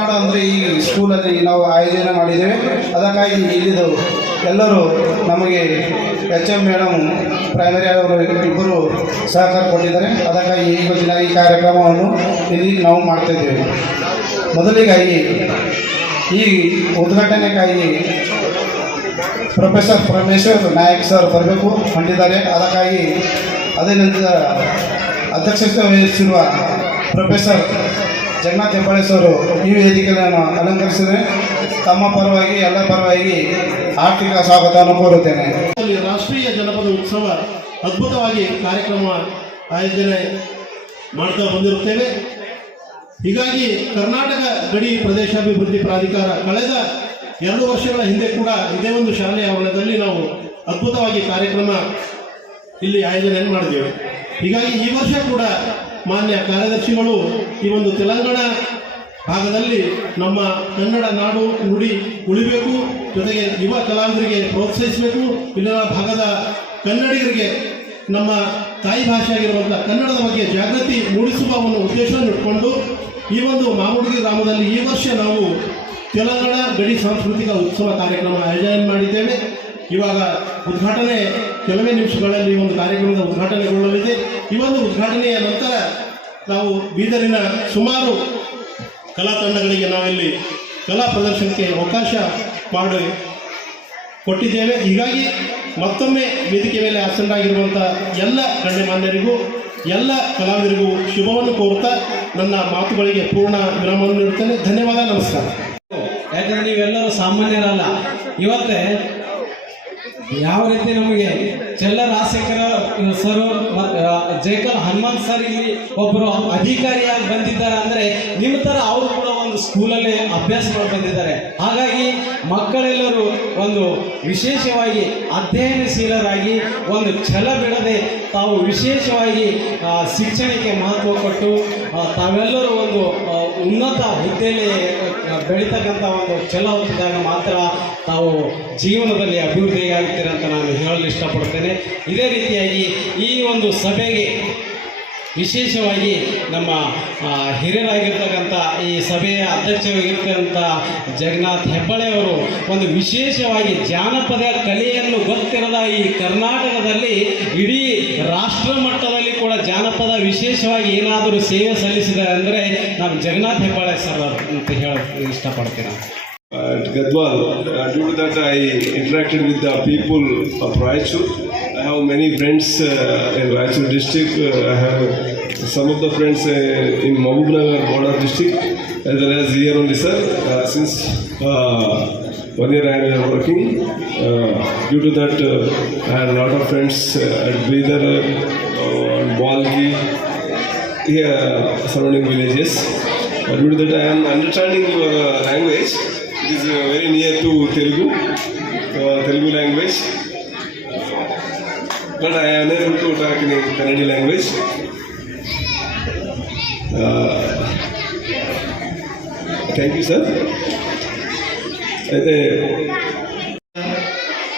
ಕರ್ನಾಟಕ ಅಂದರೆ ಈ ಸ್ಕೂಲಲ್ಲಿ ನಾವು ಆಯೋಜನೆ ಮಾಡಿದ್ದೇವೆ. ಅದಕ್ಕಾಗಿ ಇಲ್ಲಿದು ಎಲ್ಲರೂ ನಮಗೆ ಎಚ್ ಎಂ ಮೇಡಮ್ ಪ್ರೈಮರಿ ಅವರು ಇಬ್ಬರು ಸಹಕಾರ ಕೊಟ್ಟಿದ್ದಾರೆ. ಅದಕ್ಕಾಗಿ ಈ ದಿನ ಈ ಕಾರ್ಯಕ್ರಮವನ್ನು ಇಲ್ಲಿ ನಾವು ಮಾಡ್ತಾಯಿದ್ದೇವೆ ಮೊದಲಿಗಾಗಿ ಈ ಉದ್ಘಾಟನೆಗಾಗಿ ಪ್ರೊಫೆಸರ್ ಪರಮೇಶ್ವರ್ ನಾಯಕ್ ಸರ್ ಬರಬೇಕು ಹೊಂದಿದ್ದಾರೆ ಅದಕ್ಕಾಗಿ ಅದೇ ನಂತರ ಅಧ್ಯಕ್ಷತೆ ವಹಿಸಿರುವ ಪ್ರೊಫೆಸರ್ ಜಗನ್ನಾಥ್ ಹೆಬ್ಬಾಳೆ ಸರ್ ಈ ವೇದಿಕೆಯನ್ನು ಅಲಂಕರಿಸಿದರೆ ತಮ್ಮ ಪರವಾಗಿ, ಎಲ್ಲ ಪರವಾಗಿ ಆರ್ಥಿಕ ಸ್ವಾಗತವನ್ನು ಕೋರುತ್ತೇನೆ. ರಾಷ್ಟ್ರೀಯ ಜನಪದ ಉತ್ಸವ ಅದ್ಭುತವಾಗಿ ಕಾರ್ಯಕ್ರಮ ಆಯೋಜನೆ ಮಾಡ್ತಾ ಬಂದಿರುತ್ತೇವೆ. ಹೀಗಾಗಿ ಕರ್ನಾಟಕ ಗಡಿ ಪ್ರದೇಶಾಭಿವೃದ್ಧಿ ಪ್ರಾಧಿಕಾರ ಕಳೆದ ಎರಡು ವರ್ಷಗಳ ಹಿಂದೆ ಕೂಡ ಇದೇ ಒಂದು ಶಾಲೆಯ ಆವರಣದಲ್ಲಿ ನಾವು ಅದ್ಭುತವಾಗಿ ಕಾರ್ಯಕ್ರಮ ಇಲ್ಲಿ ಆಯೋಜನೆಯನ್ನು ಮಾಡಿದ್ದೇವೆ. ಹೀಗಾಗಿ ಈ ವರ್ಷ ಕೂಡ ಮಾನ್ಯ ಕಾರ್ಯದರ್ಶಿಗಳು, ಈ ಒಂದು ತೆಲಂಗಾಣ ಭಾಗದಲ್ಲಿ ನಮ್ಮ ಕನ್ನಡ ನಾಡು ನುಡಿ ಉಳಿಬೇಕು. ಜೊತೆಗೆ ಯುವ ಕಲಾವಿದರಿಗೆ ಪ್ರೋತ್ಸಾಹಿಸಬೇಕು. ಇಲ್ಲಿನ ಭಾಗದ ಕನ್ನಡಿಗರಿಗೆ ನಮ್ಮ ತಾಯಿ ಭಾಷೆ ಆಗಿರುವಂಥ ಕನ್ನಡದ ಬಗ್ಗೆ ಜಾಗೃತಿ ಮೂಡಿಸುವ ಒಂದು ಉದ್ದೇಶವನ್ನು ಇಟ್ಕೊಂಡು ಈ ಒಂದು ಮಾಮೂಡಿಗೆ ಗ್ರಾಮದಲ್ಲಿ ಈ ವರ್ಷ ನಾವು ತೆಲಂಗಾಣ ಗಡಿ ಸಾಂಸ್ಕೃತಿಕ ಉತ್ಸವ ಕಾರ್ಯಕ್ರಮ ಆಯೋಜನೆ ಮಾಡಿದ್ದೇವೆ. ಇವಾಗ ಉದ್ಘಾಟನೆ ಕೆಲವೇ ನಿಮಿಷಗಳಲ್ಲಿ ಒಂದು ಕಾರ್ಯಕ್ರಮದ ಉದ್ಘಾಟನೆಗೊಳ್ಳಲಿದೆ ಈ ಒಂದು ಉದ್ಘಾಟನೆಯ ನಂತರ ನಾವು ಬೀದರಿನ ಸುಮಾರು ಕಲಾ ತಂಡಗಳಿಗೆ ನಾವಿಲ್ಲಿ ಕಲಾ ಪ್ರದರ್ಶನಕ್ಕೆ ಅವಕಾಶ ಮಾಡಿ ಕೊಟ್ಟಿದ್ದೇವೆ. ಹೀಗಾಗಿ ಮತ್ತೊಮ್ಮೆ ವೇದಿಕೆ ಮೇಲೆ ಆಸೀನರಾಗಿರುವಂಥ ಎಲ್ಲ ಗಣ್ಯಮಾನ್ಯರಿಗೂ, ಎಲ್ಲ ಕಲಾವಿದರಿಗೂ ಶುಭವನ್ನು ಕೋರುತ್ತಾ ನನ್ನ ಮಾತುಗಳಿಗೆ ಪೂರ್ಣ ವಿರಾಮವನ್ನು ನೀಡುತ್ತೇನೆ. ಧನ್ಯವಾದ. ನಮಸ್ಕಾರ. ಯಾಕಂದರೆ ನೀವೆಲ್ಲರೂ ಸಾಮಾನ್ಯರಲ್ಲ. ಇವತ್ತೇ ಯಾವ ರೀತಿ ನಮಗೆ ಚೆಲ್ಲ ರಾಜಶೇಖರ ಸರ್ ಜೈಕಲ್ ಹನುಮಂತ್ ಸರ್ ಇಲ್ಲಿ ಒಬ್ಬರು ಅಧಿಕಾರಿಯಾಗಿ ಬಂದಿದ್ದಾರೆ ಅಂದ್ರೆ ನಿಮ್ಮ ತರ ಅವರು ಕೂಡ ಒಂದು ಸ್ಕೂಲಲ್ಲಿ ಅಭ್ಯಾಸ ಮಾಡಿ ಬಂದಿದ್ದಾರೆ. ಹಾಗಾಗಿ ಮಕ್ಕಳೆಲ್ಲರೂ ಒಂದು ವಿಶೇಷವಾಗಿ ಅಧ್ಯಯನಶೀಲರಾಗಿ ಒಂದು ಛಲ ಬಿಡದೆ ತಾವು ವಿಶೇಷವಾಗಿ ಶಿಕ್ಷಣಕ್ಕೆ ಮಹತ್ವ ಕೊಟ್ಟು ತಾವೆಲ್ಲರೂ ಒಂದು ಉನ್ನತ ಹುದ್ದೆಯಲ್ಲಿ ಬೆಳೀತಕ್ಕಂಥ ಒಂದು ಛಲ ಹೊತ್ತಿದಾಗ ಮಾತ್ರ ತಾವು ಜೀವನದಲ್ಲಿ ಅಭಿವೃದ್ಧಿಯಾಗ್ತೀರ ಅಂತ ನಾನು ಹೇಳಲು ಇಷ್ಟಪಡ್ತೇನೆ. ಇದೇ ರೀತಿಯಾಗಿ ಈ ಒಂದು ಸಭೆಗೆ ವಿಶೇಷವಾಗಿ ನಮ್ಮ ಹಿರಿಯರಾಗಿರ್ತಕ್ಕಂಥ ಈ ಸಭೆಯ ಅಧ್ಯಕ್ಷರಾಗಿರ್ತಕ್ಕಂಥ ಜಗನ್ನಾಥ್ ಹೆಬ್ಬಳೆ ಅವರು ಒಂದು ವಿಶೇಷವಾಗಿ ಜಾನಪದ ಕಲೆಯನ್ನು ಗೊತ್ತಿರದ ಈ ಕರ್ನಾಟಕದಲ್ಲಿ ಇಡೀ ರಾಷ್ಟ್ರ ಮಟ್ಟದಲ್ಲಿ ಜಾನಪದ ವಿಶೇಷವಾಗಿ ಏನಾದರೂ ಸೇವೆ ಸಲ್ಲಿಸಿದ್ದಾರೆ ಅಂದರೆ ನಾವು ಜಗನ್ನಾಥ್ ಹೆಬ್ಬಾಳೆ ಸರ್ ಅಂತ ಹೇಳಿ ಇಷ್ಟಪಡ್ತೀನಿ Gadwal. Uh, due to that, I interacted with the people of Raichur. I have many friends uh, in Raichur district. Uh, I have some of the friends uh, in Mahbubnagar border district as well as here only, sir. Uh, since uh, one year I am working. Uh, due to that, uh, uh, uh, Balgi, yeah, surrounding villages. But due to that, I am understanding uh, language. It is uh, very near to Telugu, uh, Telugu language. But I am unable to talk in Kannadi language. Uh, thank you sir ಅದೇ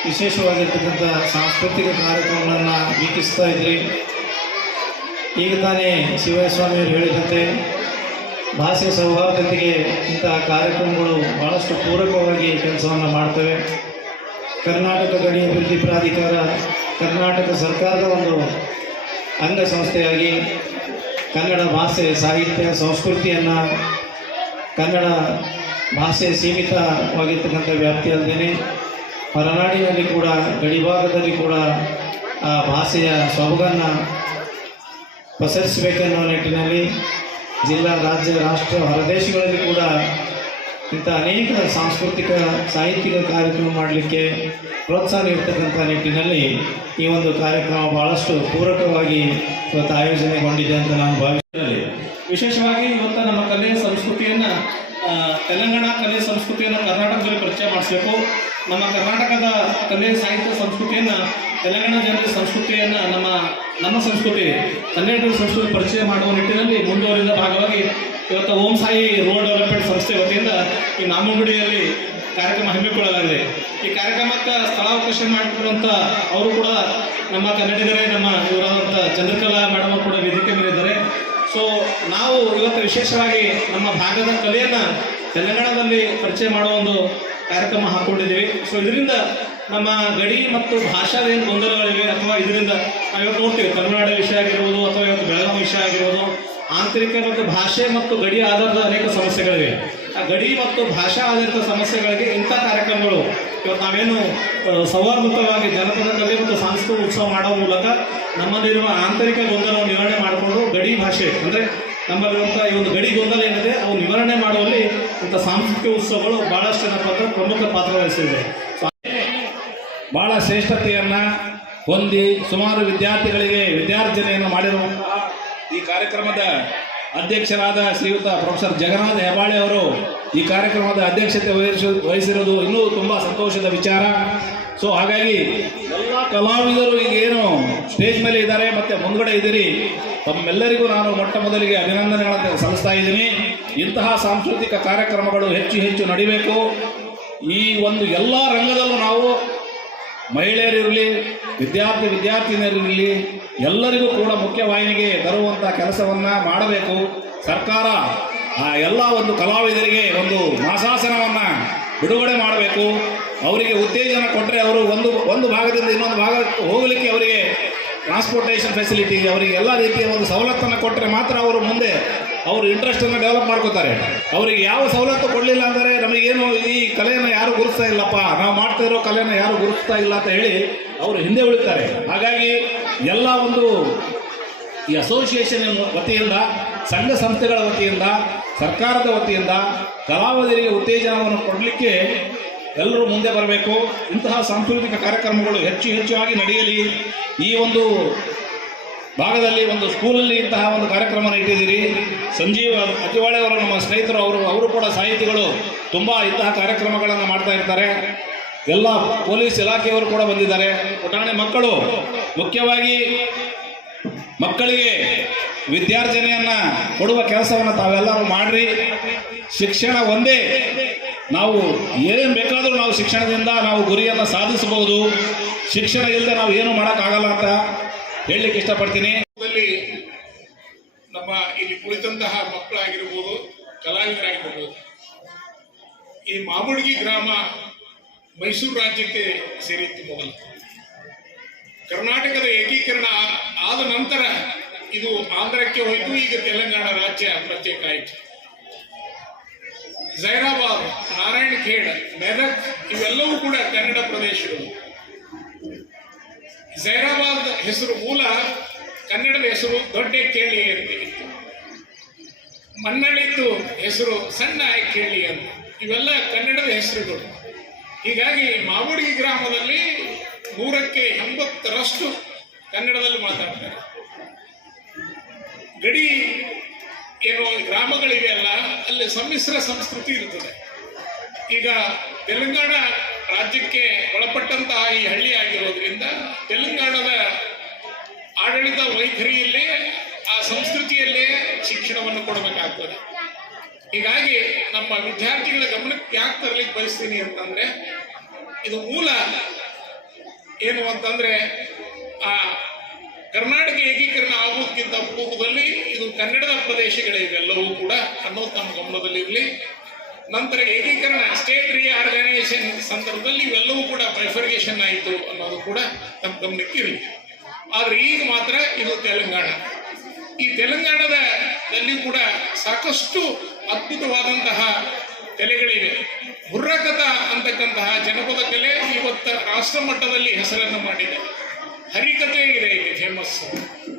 ವಿಶೇಷವಾಗಿರ್ತಕ್ಕಂಥ ಸಾಂಸ್ಕೃತಿಕ ಕಾರ್ಯಕ್ರಮಗಳನ್ನು ವೀಕ್ಷಿಸ್ತಾ ಇದ್ರಿ ಈಗ ತಾನೇ ಶಿವಸ್ವಾಮಿಯವರು ಹೇಳಿದಂತೆ ಭಾಷೆ ಸೌಹಾರ್ದತೆಗೆ ಇಂತಹ ಕಾರ್ಯಕ್ರಮಗಳು ಬಹಳಷ್ಟು ಪೂರಕವಾಗಿ ಕೆಲಸವನ್ನು ಮಾಡ್ತವೆ. ಕರ್ನಾಟಕ ಗಡಿ ಅಭಿವೃದ್ಧಿ ಪ್ರಾಧಿಕಾರ, ಕರ್ನಾಟಕ ಸರ್ಕಾರದ ಒಂದು ಅಂಗಸಂಸ್ಥೆಯಾಗಿ ಕನ್ನಡ ಭಾಷೆ ಸಾಹಿತ್ಯ, ಸಂಸ್ಕೃತಿಯನ್ನು ಕನ್ನಡ ಭಾಷೆ ಸೀಮಿತವಾಗಿರ್ತಕ್ಕಂಥ ವ್ಯಾಪ್ತಿಯಲ್ಲದೇ ಹೊರನಾಡಿನಲ್ಲಿ ಕೂಡ ಗಡಿಭಾಗದಲ್ಲಿ ಕೂಡ ಆ ಭಾಷೆಯ ಸೊಬಗನ್ನು ಪಸರಿಸಬೇಕೆನ್ನುವ ನಿಟ್ಟಿನಲ್ಲಿ ಜಿಲ್ಲಾ, ರಾಜ್ಯ, ರಾಷ್ಟ್ರ ಹೊರದೇಶಗಳಲ್ಲಿ ಕೂಡ ಇಂಥ ಅನೇಕ ಸಾಂಸ್ಕೃತಿಕ, ಸಾಹಿತ್ಯಿಕ ಕಾರ್ಯಕ್ರಮ ಮಾಡಲಿಕ್ಕೆ ಪ್ರೋತ್ಸಾಹ ನೀಡ್ತಕ್ಕಂಥ ನಿಟ್ಟಿನಲ್ಲಿ ಈ ಒಂದು ಕಾರ್ಯಕ್ರಮ ಭಾಳಷ್ಟು ಪೂರಕವಾಗಿ ಇವತ್ತು ಆಯೋಜನೆಗೊಂಡಿದೆ ಅಂತ ನಾನು ಭಾವಿಸಿದ್ದೇನೆ ವಿಶೇಷವಾಗಿ ಇವತ್ತು ನಮ್ಮ ಕಲೆ ಸಂಸ್ಕೃತಿಯನ್ನು ತೆಲಂಗಾಣ ಕಲೆ ಸಂಸ್ಕೃತಿಯನ್ನು ಕರ್ನಾಟಕದಲ್ಲಿ ಪರಿಚಯ ಮಾಡಿಸಬೇಕು. ನಮ್ಮ ಕರ್ನಾಟಕದ ಕಲೆ, ಸಾಹಿತ್ಯ, ಸಂಸ್ಕೃತಿಯನ್ನು, ತೆಲಂಗಾಣ ಜನರ ಸಂಸ್ಕೃತಿಯನ್ನು ನಮ್ಮ ನಮ್ಮ ಸಂಸ್ಕೃತಿ ಕನ್ನಡ ಸಂಸ್ಕೃತಿ ಪರಿಚಯ ಮಾಡುವ ನಿಟ್ಟಿನಲ್ಲಿ ಮುಂದುವರಿದ ಭಾಗವಾಗಿ ಇವತ್ತು ಓಂ ಸಾಯಿ ರೋಡ್ ಡೆವಲಪ್ಮೆಂಟ್ ಸಂಸ್ಥೆ ವತಿಯಿಂದ ಈ ನಾಮಗುಡಿಯಲ್ಲಿ ಕಾರ್ಯಕ್ರಮ ಹಮ್ಮಿಕೊಳ್ಳಲಾಗಿದೆ. ಈ ಕಾರ್ಯಕ್ರಮಕ್ಕೆ ಸ್ಥಳಾವಕಾಶ ಮಾಡಿಕೊಡುವಂಥ ಅವರು ಕೂಡ ನಮ್ಮ ಕನ್ನಡಿಗರೇ, ನಮ್ಮ ಇವರಾದಂಥ ಚಂದ್ರಕಲಾ ಮೇಡಮ್ ಕೂಡ ವೇದಿಕೆ ಮೇಲಿದ್ದಾರೆ ಸೊ ನಾವು ಇವತ್ತು ವಿಶೇಷವಾಗಿ ನಮ್ಮ ಭಾಗದ ಕಲೆಯನ್ನು ತೆಲಂಗಾಣದಲ್ಲಿ ಪರಿಚಯ ಮಾಡುವ ಒಂದು ಕಾರ್ಯಕ್ರಮ ಹಾಕೊಂಡಿದ್ದೀವಿ. ಸೊ ಇದರಿಂದ ನಮ್ಮ ಗಡಿ ಮತ್ತು ಭಾಷಾದ ಏನು ಗೊಂದಲಗಳಿವೆ ಅಥವಾ ಇದರಿಂದ ನಾವು ಇವತ್ತು ನೋಡ್ತೀವಿ. ತಮಿಳುನಾಡು ವಿಷಯ ಆಗಿರ್ಬೋದು ಅಥವಾ ಇವತ್ತು ಬೆಳಗಾವಿ ವಿಷಯ ಆಗಿರ್ಬೋದು, ಆಂತರಿಕ ಮತ್ತು ಭಾಷೆ ಮತ್ತು ಗಡಿ ಆಧಾರದ ಅನೇಕ ಸಮಸ್ಯೆಗಳಿವೆ. ಆ ಗಡಿ ಮತ್ತು ಭಾಷಾ ಆಧಾರಿತ ಸಮಸ್ಯೆಗಳಿಗೆ ಇಂಥ ಕಾರ್ಯಕ್ರಮಗಳು ಇವತ್ತು ನಾವೇನು ಸೌಹಾರ್ದಯುತವಾಗಿ ಜನಪದ, ಕಲೆ ಮತ್ತು ಸಾಂಸ್ಕೃತಿಕ ಉತ್ಸವ ಮಾಡೋ ಮೂಲಕ ನಮ್ಮಲ್ಲಿರುವ ಆಂತರಿಕ ಗೊಂದಲವನ್ನು ನಿವಾರಣೆ ಮಾಡಿಕೊಂಡು ಗಡಿ ಭಾಷೆ, ಅಂದರೆ ನಮ್ಮಲ್ಲಿರುವಂಥ ಈ ಒಂದು ಗಡಿ ಗೊಂದಲ ಏನಿದೆ, ಅವು ನಿವಾರಣೆ ಮಾಡುವಲ್ಲಿ ಇಂಥ ಸಾಂಸ್ಕೃತಿಕ ಉತ್ಸವಗಳು ಬಹಳಷ್ಟು ಏನಪ್ಪ ಅಂದ್ರೆ ಪ್ರಮುಖ ಪಾತ್ರ ವಹಿಸಿದೆ ಬಹಳ ಶ್ರೇಷ್ಠತೆಯನ್ನ ಹೊಂದಿ ಸುಮಾರು ವಿದ್ಯಾರ್ಥಿಗಳಿಗೆ ವಿದ್ಯಾರ್ಜನೆಯನ್ನು ಮಾಡಿರುವಂತಹ ಈ ಕಾರ್ಯಕ್ರಮದ ಅಧ್ಯಕ್ಷರಾದ ಶ್ರೀಯುತ ಪ್ರೊಫೆಸರ್ ಜಗನ್ನಾಥ ಹೆಬ್ಬಾಳೆ ಅವರು ಈ ಕಾರ್ಯಕ್ರಮದ ಅಧ್ಯಕ್ಷತೆ ವಹಿಸ ವಹಿಸಿರೋದು ಇನ್ನೂ ತುಂಬ ಸಂತೋಷದ ವಿಚಾರ. ಸೊ ಹಾಗಾಗಿ ಎಲ್ಲ ಕಲಾವಿದರು ಈಗ ಏನು ಸ್ಟೇಜ್ ಮೇಲೆ ಇದ್ದಾರೆ, ಮತ್ತೆ ಮುಂದ್ಗಡೆ ಇದ್ದೀರಿ. ತಮ್ಮೆಲ್ಲರಿಗೂ ನಾನು ಮೊಟ್ಟ ಮೊದಲಿಗೆ ಅಭಿನಂದನೆಗಳನ್ನು ಸಲ್ಲಿಸ್ತಾ ಇದ್ದೀನಿ. ಇಂತಹ ಸಾಂಸ್ಕೃತಿಕ ಕಾರ್ಯಕ್ರಮಗಳು ಹೆಚ್ಚು ಹೆಚ್ಚು ನಡಿಬೇಕು. ಈ ಒಂದು ಎಲ್ಲ ರಂಗದಲ್ಲೂ ನಾವು ಮಹಿಳೆಯರಿರಲಿ, ವಿದ್ಯಾರ್ಥಿ ವಿದ್ಯಾರ್ಥಿನಿಯರಿರಲಿ, ಎಲ್ಲರಿಗೂ ಕೂಡ ಮುಖ್ಯವಾಹಿನಿಗೆ ಬರುವಂಥ ಕೆಲಸವನ್ನು ಮಾಡಬೇಕು. ಸರ್ಕಾರ ಆ ಎಲ್ಲ ಒಂದು ಕಲಾವಿದರಿಗೆ ಒಂದು ಮಾಸಾಸನವನ್ನು ಬಿಡುಗಡೆ ಮಾಡಬೇಕು. ಅವರಿಗೆ ಉತ್ತೇಜನ ಕೊಟ್ಟರೆ ಅವರು ಒಂದು ಒಂದು ಭಾಗದಿಂದ ಇನ್ನೊಂದು ಭಾಗಕ್ಕೆ ಹೋಗಲಿಕ್ಕೆ ಅವರಿಗೆ ಟ್ರಾನ್ಸ್ಪೋರ್ಟೇಷನ್ ಫೆಸಿಲಿಟಿ ಅವರಿಗೆ ಎಲ್ಲ ರೀತಿಯ ಒಂದು ಸವಲತ್ತನ್ನು ಕೊಟ್ಟರೆ ಮಾತ್ರ ಅವರು ಮುಂದೆ ಅವರು ಇಂಟ್ರೆಸ್ಟನ್ನು ಡೆವಲಪ್ ಮಾಡ್ಕೋತಾರೆ. ಅವರಿಗೆ ಯಾವ ಸವಲತ್ತು ಕೊಡಲಿಲ್ಲ ಅಂದರೆ ನಮಗೇನು ಈ ಕಲೆಯನ್ನು ಯಾರು ಗುರುತಿಸ್ತಾ ಇಲ್ಲಪ್ಪ, ನಾವು ಮಾಡ್ತಾ ಇರೋ ಕಲೆಯನ್ನು ಯಾರು ಗುರುತಿಸ್ತಾ ಇಲ್ಲ ಅಂತ ಹೇಳಿ ಅವರು ಹಿಂದೆ ಉಳಿತಾರೆ ಹಾಗಾಗಿ ಎಲ್ಲ ಒಂದು ಈ ಅಸೋಸಿಯೇಷನ್ ವತಿಯಿಂದ, ಸಂಘ ಸಂಸ್ಥೆಗಳ ವತಿಯಿಂದ, ಸರ್ಕಾರದ ವತಿಯಿಂದ ಕಲಾವಿದರಿಗೆ ಉತ್ತೇಜನವನ್ನು ಕೊಡಲಿಕ್ಕೆ ಎಲ್ಲರೂ ಮುಂದೆ ಬರಬೇಕು. ಇಂತಹ ಸಾಂಸ್ಕೃತಿಕ ಕಾರ್ಯಕ್ರಮಗಳು ಹೆಚ್ಚು ಹೆಚ್ಚಾಗಿ ನಡೆಯಲಿ. ಈ ಒಂದು ಭಾಗದಲ್ಲಿ ಒಂದು ಸ್ಕೂಲಲ್ಲಿ ಇಂತಹ ಒಂದು ಕಾರ್ಯಕ್ರಮನ ಇಟ್ಟಿದ್ದೀರಿ ಸಂಜೀವ್ ಅತಿವಾಳೆ ಅವರು, ನಮ್ಮ ಸ್ನೇಹಿತರು, ಅವರು ಅವರು ಕೂಡ ಸಾಹಿತಿಗಳು ತುಂಬ ಇಂತಹ ಕಾರ್ಯಕ್ರಮಗಳನ್ನು ಮಾಡ್ತಾ ಇರ್ತಾರೆ. ಎಲ್ಲ ಪೊಲೀಸ್ ಇಲಾಖೆಯವರು ಕೂಡ ಬಂದಿದ್ದಾರೆ. ಪುಟಾಣಿ ಮಕ್ಕಳು, ಮುಖ್ಯವಾಗಿ ಮಕ್ಕಳಿಗೆ ವಿದ್ಯಾರ್ಜನೆಯನ್ನು ಕೊಡುವ ಕೆಲಸವನ್ನು ತಾವೆಲ್ಲರೂ ಮಾಡ್ರಿ. ಶಿಕ್ಷಣ ಒಂದೇ. ನಾವು ಏನೇನು ಬೇಕಾದರೂ ನಾವು ಶಿಕ್ಷಣದಿಂದ ನಾವು ಗುರಿಯನ್ನು ಸಾಧಿಸಬಹುದು. ಶಿಕ್ಷಣ ಇಲ್ಲದೆ ನಾವು ಏನು ಮಾಡೋಕ್ಕಾಗಲ್ಲ ಅಂತ ಹೇಳಲಿಕ್ಕೆ ಇಷ್ಟಪಡ್ತೀನಿ. ನಮ್ಮ ಇಲ್ಲಿ ಕುಳಿತಂತಹ ಮಕ್ಕಳಾಗಿರ್ಬೋದು, ಕಲಾವಿದರಾಗಿರ್ಬೋದು. ಈ ಮಾಮುಡ್ಗಿ ಗ್ರಾಮ ಮೈಸೂರು ರಾಜ್ಯಕ್ಕೆ ಸೇರಿತ್ತು ಮೊದಲು. ಕರ್ನಾಟಕದ ಏಕೀಕರಣ ಆದ ನಂತರ ಇದು ಆಂಧ್ರಕ್ಕೆ ಹೋಯಿತು, ಈಗ ತೆಲಂಗಾಣ ರಾಜ್ಯ ಪ್ರತ್ಯೇಕ ಆಯಿತು. ಜೈರಾಬಾದ್ ನಾರಾಯಣ ಖೇಡ್, ಮೆದಕ್ ಇವೆಲ್ಲವೂ ಕೂಡ ಕನ್ನಡ ಪ್ರದೇಶಗಳು. ಜೈರಾಬಾದ್ ಹೆಸರು ಮೂಲ ಕನ್ನಡದ ಹೆಸರು ದೊಡ್ಡ ಕೇಳಿ ಅಂತ. ಮನ್ನಳಿದ್ದು ಹೆಸರು ಸಣ್ಣ ಕೇಳಿ ಅಂತ. ಇವೆಲ್ಲ ಕನ್ನಡದ ಹೆಸರುಗಳು. ಹೀಗಾಗಿ ಮಾವುಡಿ ಗ್ರಾಮದಲ್ಲಿ ನೂರಕ್ಕೆ ಎಂಬತ್ತರಷ್ಟು ಕನ್ನಡದಲ್ಲಿ ಮಾತಾಡ್ತಾರೆ. ಗಡಿ ಏನೋ ಗ್ರಾಮಗಳಿವೆ ಅಲ್ಲ ಅಲ್ಲಿ ಸಮ್ಮಿಶ್ರ ಸಂಸ್ಕೃತಿ ಇರುತ್ತದೆ ಈಗ ತೆಲಂಗಾಣ ರಾಜ್ಯಕ್ಕೆ ಒಳಪಟ್ಟಂತಹ ಈ ಹಳ್ಳಿ ಆಗಿರೋದ್ರಿಂದ ತೆಲಂಗಾಣದ ಆಡಳಿತ ವೈಖರಿಯಲ್ಲೇ ಆ ಸಂಸ್ಕೃತಿಯಲ್ಲೇ ಶಿಕ್ಷಣವನ್ನು ಕೊಡಬೇಕಾಗ್ತದೆ. ಹೀಗಾಗಿ ನಮ್ಮ ವಿದ್ಯಾರ್ಥಿಗಳ ಗಮನಕ್ಕೆ ಯಾಕೆ ತರಲಿಕ್ಕೆ ಬಯಸ್ತೀನಿ ಅಂತಂದ್ರೆ, ಇದು ಮೂಲ ಏನು ಅಂತಂದ್ರೆ, ಆ ಕರ್ನಾಟಕ ಏಕೀಕರಣ ಆಗೋದಕ್ಕಿಂತ ಪೂರ್ವದಲ್ಲಿ ಇದು ಕನ್ನಡದ ಪ್ರದೇಶಗಳಿವೆಲ್ಲವೂ ಕೂಡ ಅನ್ನೋದು ನಮ್ಮ ಗಮನದಲ್ಲಿರಲಿ ನಂತರ ಏಕೀಕರಣ ಸ್ಟೇಟ್ ರಿಆರ್ಗನೈಸೇಷನ್ ಸಂದರ್ಭದಲ್ಲಿ ಇವೆಲ್ಲವೂ ಕೂಡ ಬೈಫರ್ಗೇಷನ್ ಆಯಿತು ಅನ್ನೋದು ಕೂಡ ನಮ್ಮ ಗಮನಕ್ಕೆ ಇರಲಿ. ಆದ್ರೆ ಈಗ ಮಾತ್ರ ಇದು ತೆಲಂಗಾಣ. ಈ ತೆಲಂಗಾಣದ ದಲ್ಲಿ ಕೂಡ ಸಾಕಷ್ಟು ಅದ್ಭುತವಾದಂತಹ ಕಲೆಗಳಿವೆ ಹುರ್ರಕಥ ಅಂತಕ್ಕಂತಹ ಜನಪದ ಕಲೆ ಇವತ್ತು ರಾಷ್ಟ್ರ ಮಟ್ಟದಲ್ಲಿ ಹೆಸರನ್ನು ಮಾಡಿದೆ. ಹರಿಕಥೆ ಇದೆ ಇಲ್ಲಿ ಫೇಮಸ್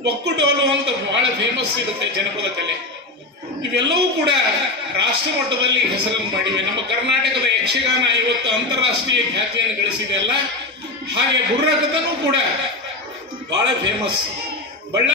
ಒಕ್ಕುಟೋಲು ಅಂತ ಬಹಳ ಫೇಮಸ್ ಇರುತ್ತೆ ಜನಪದ ಕಲೆ. ಇವೆಲ್ಲವೂ ಕೂಡ ರಾಷ್ಟ್ರ ಮಟ್ಟದಲ್ಲಿ ಹೆಸರನ್ನು ಮಾಡಿವೆ. ನಮ್ಮ ಕರ್ನಾಟಕದ ಯಕ್ಷಗಾನ ಇವತ್ತು ಅಂತಾರಾಷ್ಟ್ರೀಯ ಖ್ಯಾತಿಯನ್ನು ಗಳಿಸಿದೆ ಅಲ್ಲ. ಹಾಗೆ ಬುರ್ರಕಥನೂ ಕೂಡ ಬಹಳ ಫೇಮಸ್ ಬಳ್ಳ